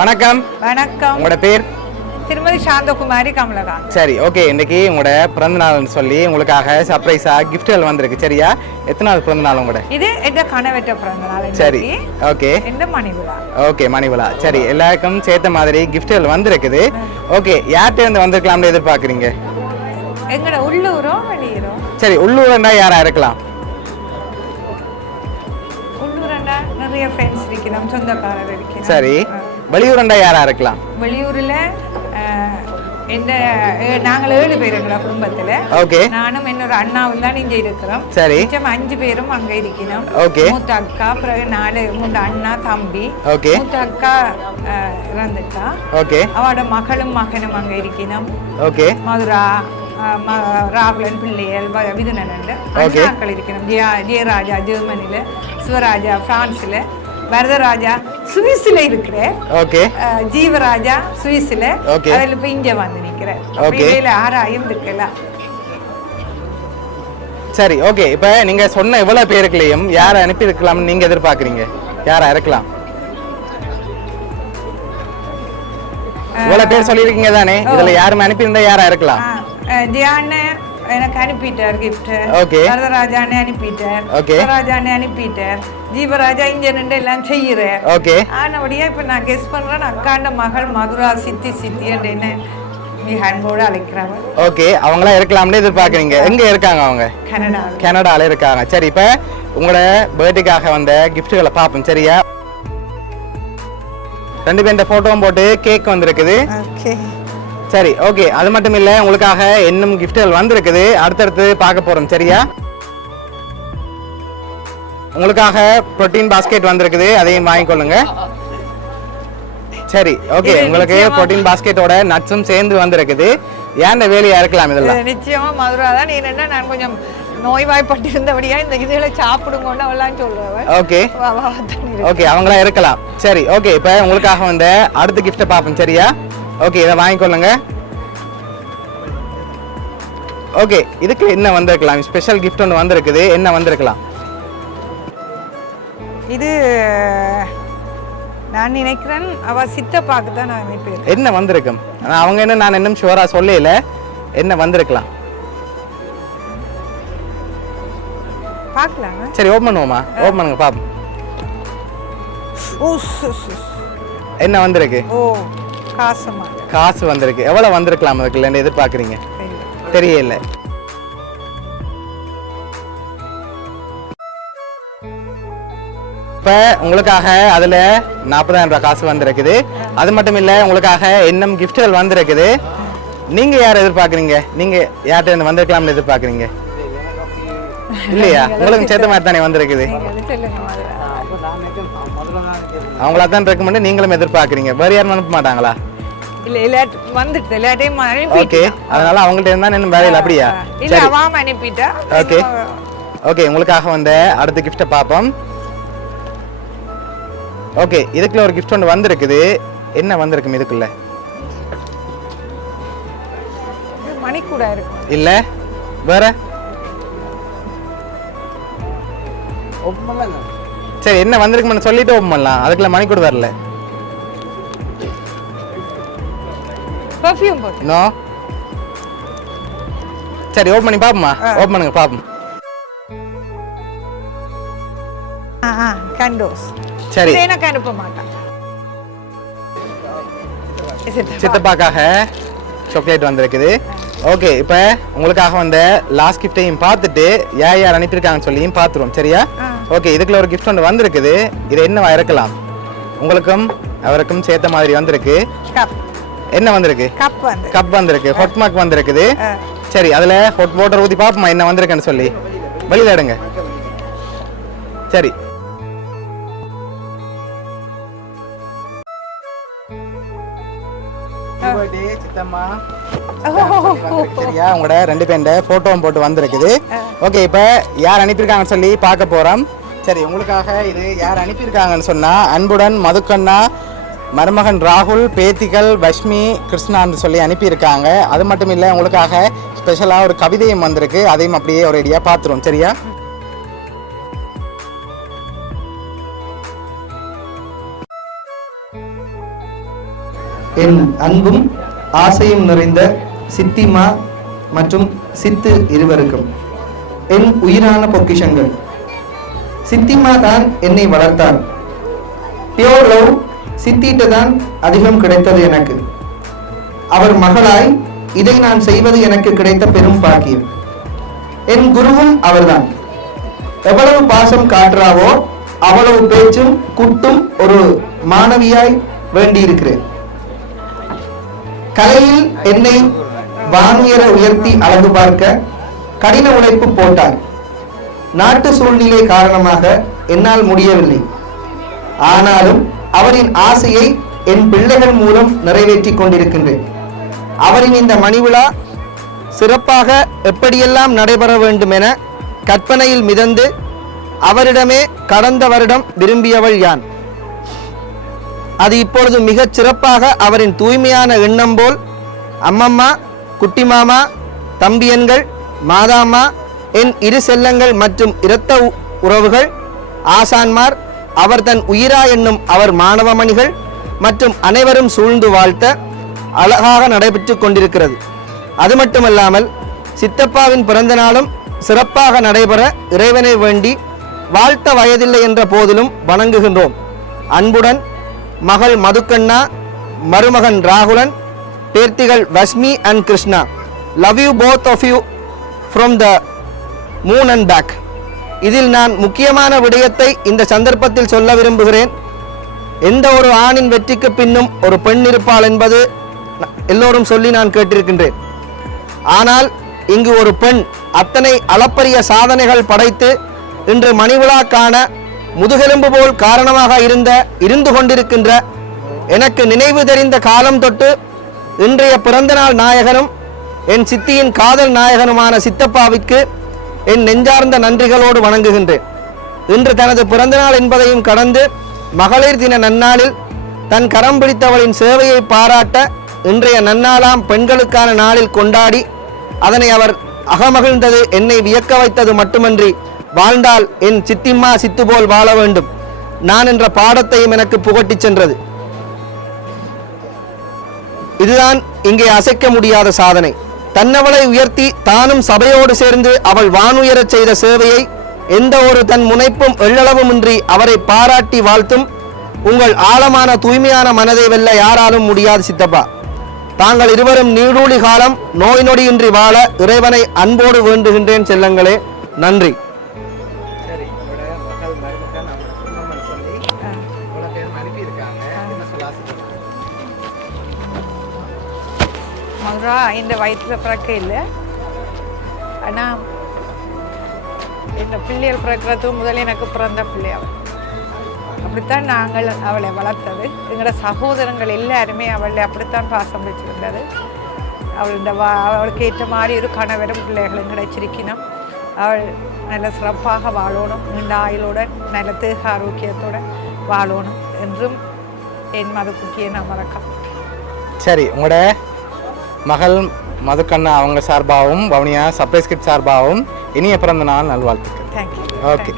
வணக்கம். வணக்கம். உங்களோட பேர்? திருமதி சாந்தகுமாரி கமலகாந்த். சரி, ஓகே. இன்னைக்கு உங்களோட பிறந்த நாள்னு சொல்லி உங்களுக்காக சர்ப்ரைஸா கிஃப்ட்கள் வந்திருக்கு. சரியா? எத்தனாவது பிறந்த நாள் உங்களோட? இது எந்த கனவற்ற பிறந்த நாள். சரி, ஓகே. எந்த மணிவிழா? ஓகே, மணிவிழா. சரி, எல்லாருக்கும் சேர்த்த மாதிரி கிஃப்ட்கள் வந்திருக்குது. ஓகே, யார்கிட்ட இருந்து வந்திருக்கலாம்னு எதிர்பார்க்குறீங்க? எங்கட உள்ளூரோ வெளியூரோ? சரி, உள்ளூர்னா யாரா இருக்கலாம்? உள்ளூரண்டா நிறைய ஃப்ரெண்ட்ஸ் இருக்கணும், சொந்தக்காரர் இருக்கணும். சரி, வெளியூரண்டா யாரா இருக்கலாம்? வெளியூரில் நாங்கள் 7 பேர் எங்களோட குடும்பத்தில். ஓகே. நானும் என்னோட அண்ணாவும் தான் இங்கே இருக்கிறோம். சரி. 5 பேரும் அங்கே இருக்கணும். ஓகே. மூத்த அக்கா, பிறகு 3 அண்ணா தம்பி. ஓகே. மூத்த அக்கா இறந்துட்டா. ஓகே. அவட மகளும் மகனும் அங்கே இருக்கணும். ஓகே. மதுரா, ராகுலன் பிள்ளைகள், விதுனன் அண்ணாக்கள் இருக்கணும். ஜெயராஜா ஜெர்மனியில், சிவராஜா பிரான்ஸில், வரதராஜா சுவிஸ்ல இருக்கிறேன். ஓகே. ஜீவராஜா சுவிஸ்ல. ஓகே. அதில் இப்போ இங்கே வந்து நிற்கிறேன். ஓகே. ஆராயும் இருக்கலாம். சரி, ஓகே. இப்போ நீங்க சொன்ன இவ்வளவு பேருக்குலையும் யாரை அனுப்பி இருக்கலாம்னு நீங்க எதிர்பார்க்குறீங்க? யாரா இருக்கலாம்? இவ்வளவு பேர் சொல்லியிருக்கீங்க தானே, இதுல யாரும் அனுப்பியிருந்தா யாரா இருக்கலாம்? ஜியான்னு எனக்கு அனுப்பிட்டார் கிஃப்ட். ஓகே. வரதராஜான்னு அனுப்பிட்டார். ஓகே. சிவராஜான்னு அனுப்பிட்டார். ஜீவராஜா இங்க நின்று எல்லாம் செய்யறேன். ஓகே. ஆனபடியா இப்ப நான் கெஸ் பண்றேன், அக்காண்ட மகள் மதுரா சித்தி அப்படின்னு மிக அன்போடு அழைக்கிறாங்க. ஓகே, அவங்களா இருக்கலாம்னு எதிர்பார்க்குறீங்க. எங்க இருக்காங்க அவங்க? கனடால இருக்காங்க. சரி, இப்ப உங்களோட பர்த்டேக்காக வந்த கிஃப்ட்களை பார்ப்போம். சரியா? 2 பேர் போட்டோவும் போட்டு கேக் வந்திருக்குது. ஓகே. சரி, ஓகே. அது மட்டும் இல்ல, உங்களுக்காக இன்னும் கிஃப்ட்கள் வந்திருக்குது. அடுத்தடுத்து பார்க்க போறோம். சரியா? உங்களுக்காக புரோட்டீன் பாஸ்கெட் வந்திருக்குது, அதையும் வாங்கிக்கொள்ளுங்க. சரி, ஓகே. உங்களுக்கு புரோட்டீன் பாஸ்கெட்டோட நட்ஸும் சேர்ந்து வந்திருக்குது. ஏன் வேலையா இருக்கலாம் இதெல்லாம்? நிச்சயமா மதுரா தான். என்னன்னா நான் கொஞ்சம் நோய்வாய்ப்பட்டிருந்தபடியா இந்த இதுகளை சாப்பிடுங்கன்னு அவெல்லாம் சொல்றவன். ஓகே. ஓகே, அவங்களா இருக்கலாம். சரி, ஓகே. இப்போ உங்களுக்காக வந்த அடுத்த கிஃப்ட்டை பார்ப்போம். சரியா? ஓகே, இதை வாங்கிக்கொள்ளுங்க. ஓகே, இதுக்கு என்ன வந்திருக்கலாம்? ஸ்பெஷல் கிஃப்ட் ஒன்று வந்திருக்குது. என்ன வந்திருக்கலாம்? இது நான் நினைக்கிறேன் அவ சித்தப்பாக்கு தான் நான் நினைப்பேன். என்ன வந்திருக்கும்? அவங்க என்ன, நான் இன்னும் ஷுவரா சொல்லல. என்ன வந்திருக்கலாம்? பார்க்கலாங்க. சரி, ஓபன் பண்ணுவோமா? ஓபன் பண்ணுங்க பாப்போம். என்ன வந்திருக்கு? ஓ, காசுமா? காசு வந்திருக்கு. எவ்வளவு வந்திருக்கலாம் அதுக்குள்ள? என்ன எதிர்பார்க்குறீங்க? தெரியல. இப்போ உங்களுக்காக அதில் 40,000 ரூபாய் காசு வந்திருக்குது. அது மட்டும் இல்லை, உங்களுக்காக இன்னும் கிஃப்ட்கள் வந்திருக்குது. நீங்கள் யார் எதிர்பார்க்குறீங்க? நீங்கள் யார்கிட்ட இருந்து வந்திருக்கலாம்னு எதிர்பார்க்குறீங்க? இல்லையா? உங்களுக்கு சேர்த்த மாதிரி தானே வந்திருக்குது. அவங்களா தான் ரெக்கமெண்ட் நீங்களும் எதிர்பார்க்குறீங்க. வேறு யாரும் அனுப்ப மாட்டாங்களா? இல்ல வந்துட்டு எல்லாத்தையும் ஓகே. அதனால அவங்கள்ட்ட இருந்தா இன்னும் வேலையில் அப்படியா? இல்ல அவாம அனுப்பிட்டா. ஓகே. ஓகே, உங்களுக்காக வந்த அடுத்த கிஃப்ட்டை பார்ப்போம். ஓகே, இதுக்குள்ள ஒரு கிஃப்ட் ஒன்று வந்திருக்குது. என்ன வந்திருக்கும் இதுக்குள்ள? மணிக்கூடா இருக்கும். இல்ல, வேற? சரி, என்ன வந்திருக்குன்னு சொல்லிட்டு ஓப்பன் பண்ணலாம். அதுக்குள்ள மணிக்கூட வரல. பெர்ஃப்யூம் போட்டு. நோ. சரி, ஓப்பன் பண்ணி பாப்போமா? ஓப்பன் பண்ணுங்க பாப்போம். கண்டோஸ். சரி, எனக்கு அனுப்ப மாட்டான். சித்தப்பாக்காக சாக்லேட் வந்திருக்குது. ஓகே, இப்போ உங்களுக்காக வந்த லாஸ்ட் கிஃப்டையும் பார்த்துட்டு யார் அனுப்பியிருக்காங்கன்னு சொல்லியும் பார்த்துருவோம். சரியா? ஓகே, இதுக்குள்ள ஒரு கிஃப்ட் ஒன்று வந்திருக்குது. இது என்னவா இருக்கலாம்? உங்களுக்கும் அவருக்கும் சேர்த்த மாதிரி வந்திருக்கு. என்ன வந்திருக்கு? கப் வந்திருக்கு. ஹாட் மார்க் வந்திருக்குது. சரி, அதில் ஹாட் வாட்டர் ஊற்றி பார்ப்போமா என்ன வந்திருக்குன்னு சொல்லி. வெளியில எடுங்க. சரி, சரியா? உங்களோட 2 பேருண்ட போட்டோவும் போட்டு வந்திருக்குது. ஓகே, இப்போ யார் அனுப்பியிருக்காங்கன்னு சொல்லி பார்க்க போறோம். சரி, உங்களுக்காக இது யார் அனுப்பியிருக்காங்கன்னு சொன்னா, அன்புடன் மதுக்கண்ணா, மருமகன் ராகுல், பேத்திகள் வஷ்மி, கிருஷ்ணான்னு சொல்லி அனுப்பியிருக்காங்க. அது மட்டும் இல்லை, உங்களுக்காக ஸ்பெஷலாக ஒரு கவிதையும் வந்திருக்கு. அதையும் அப்படியே ஒரு ஐடியா பார்த்துருவோம். சரியா? என் அன்பும் ஆசையும் நிறைந்த சித்திமா மற்றும் சித்து இருவருக்கும் என் உயிரான பொக்கிஷங்கள். சித்திமா தான் என்னை வளர்த்தார். பியோர் லவ் சித்திட்ட தான் அதிகம் கிடைத்தது எனக்கு. அவர் மகளாய் இதை நான் செய்வது எனக்கு கிடைத்த பெரும் பாக்கியம். என் குருவும் அவர்தான். எவ்வளவு பாசம் காட்டுறாவோ அவ்வளவு பேச்சும் குட்டும் ஒரு மாணவியாய் வேண்டியிருக்கிறேன். கலையில் என்னை வானுயர உயர்த்தி அழகு பார்க்க கடின உழைப்பு போட்டார். நாட்டு சூழ்நிலை காரணமாக என்னால் முடியவில்லை. ஆனாலும் அவரின் ஆசையை என் பிள்ளைகள் மூலம் நிறைவேற்றிக் கொண்டிருக்கின்றேன். அவரின் இந்த மணிவிழா சிறப்பாக எப்படியெல்லாம் நடைபெற வேண்டும் என கற்பனையில் மிதந்து அவரிடமே கடந்த வருடம் விரும்பியவள் யான். அது இப்பொழுது மிகச் சிறப்பாக அவரின் தூய்மையான எண்ணம் போல் அம்மம்மா, குட்டிமாமா, தம்பியன்கள், மாதாம்மா, என் இரு செல்லங்கள் மற்றும் இரத்த உறவுகள், ஆசான்மார், அவர் தன் உயிரா என்னும் அவர் மாணவமணிகள் மற்றும் அனைவரும் சூழ்ந்து வாழ்த்த அழகாக நடைபெற்று கொண்டிருக்கிறது. அது மட்டுமல்லாமல் சித்தப்பாவின் பிறந்த நாளும் சிறப்பாக நடைபெற இறைவனை வேண்டி வாழ்த்த வயதில்லை என்ற போதிலும் வணங்குகின்றோம். அன்புடன் மகள் மதுக்கண்ணா, மருமகன் ராகுலன், பேர்த்திகள் Vasmi and Krishna. Love you both of you from the moon and back. இதில் நான் முக்கியமான விடயத்தை இந்த சந்தர்ப்பத்தில் சொல்ல விரும்புகிறேன். எந்த ஒரு ஆணின் வெற்றிக்கு பின்னும் ஒரு பெண் இருப்பாள் என்பது எல்லோரும் சொல்லி நான் கேட்டிருக்கின்றேன். ஆனால் இங்கு ஒரு பெண் அத்தனை அளப்பரிய சாதனைகள் படைத்து இன்று மணிவிழா காண முதுகெலும்பு போல் காரணமாக இருந்து கொண்டிருக்கின்ற, எனக்கு நினைவு தெரிந்த காலம் தொட்டு இன்றைய பிறந்தநாள் நாயகனும் என் சித்தியின் காதல் நாயகனுமான சித்தப்பாவிற்கு என் நெஞ்சார்ந்த நன்றிகளோடு வணங்குகின்றேன். இன்று தனது பிறந்தநாள் என்பதையும் கடந்து மகளிர் தின நன்னாளில் தன் கரம் பிடித்தவளின் சேவையை பாராட்ட இன்றைய நன்னாளாம் பெண்களுக்கான நாளில் கொண்டாடி அதனை அவர் அகமகிழ்ந்தது என்னை வியக்க வைத்தது மட்டுமன்றி, வாழ்ந்தால் என் சித்திம்மா சித்து போல் வாழ வேண்டும் நான் என்ற பாடத்தையும் எனக்கு புகட்டிச் சென்றது. இதுதான் இங்கே அசைக்க முடியாத சாதனை. தன்னவளை உயர்த்தி தானும் சபையோடு சேர்ந்து அவள் வானுயரச் செய்த சேவையை எந்த ஒரு தன் முனைப்பும் எள்ளளவுமின்றி அவரை பாராட்டி வாழ்த்தும் உங்கள் ஆழமான தூய்மையான மனதை வெல்ல யாராலும் முடியாது சித்தப்பா. தாங்கள் இருவரும் நீடூழி காலம் நோய் நொடியின்றி வாழ இறைவனை அன்போடு வேண்டுகின்றேன் செல்லங்களே. நன்றி. மதுரா இந்த வயிற்றில் பிறக்க இல்லை, ஆனால் இந்த பிள்ளைகள் பிறக்கிறது முதல் எனக்கு பிறந்த பிள்ளை அவள். அப்படித்தான் நாங்கள் அவளை வளர்த்தது. எங்களோட சகோதரங்கள் எல்லாருமே அவளை அப்படித்தான் பாசம் வச்சிருந்தது. அவள் அவளுக்கு ஏற்ற மாதிரி ஒரு கணவரும் பிள்ளைகளும் கிடைச்சிருக்கணும். அவள் நல்ல சிறப்பாக வாழணும், நீண்ட ஆயுளுடன் நல்ல தேக ஆரோக்கியத்துடன் வாழணும் என்றும் என் மதுக்குட்டியை நான் மறக்க. சரி, உங்களோட மகள் மதுக்கண்ணா அவங்க சார்பாகவும் வவுனியா சர்ப்ரைஸ் கிட் சார்பாகவும் இனிய பிறந்த நாள் நல்வாழ்த்துக்கள். தேங்க்யூ. ஓகே.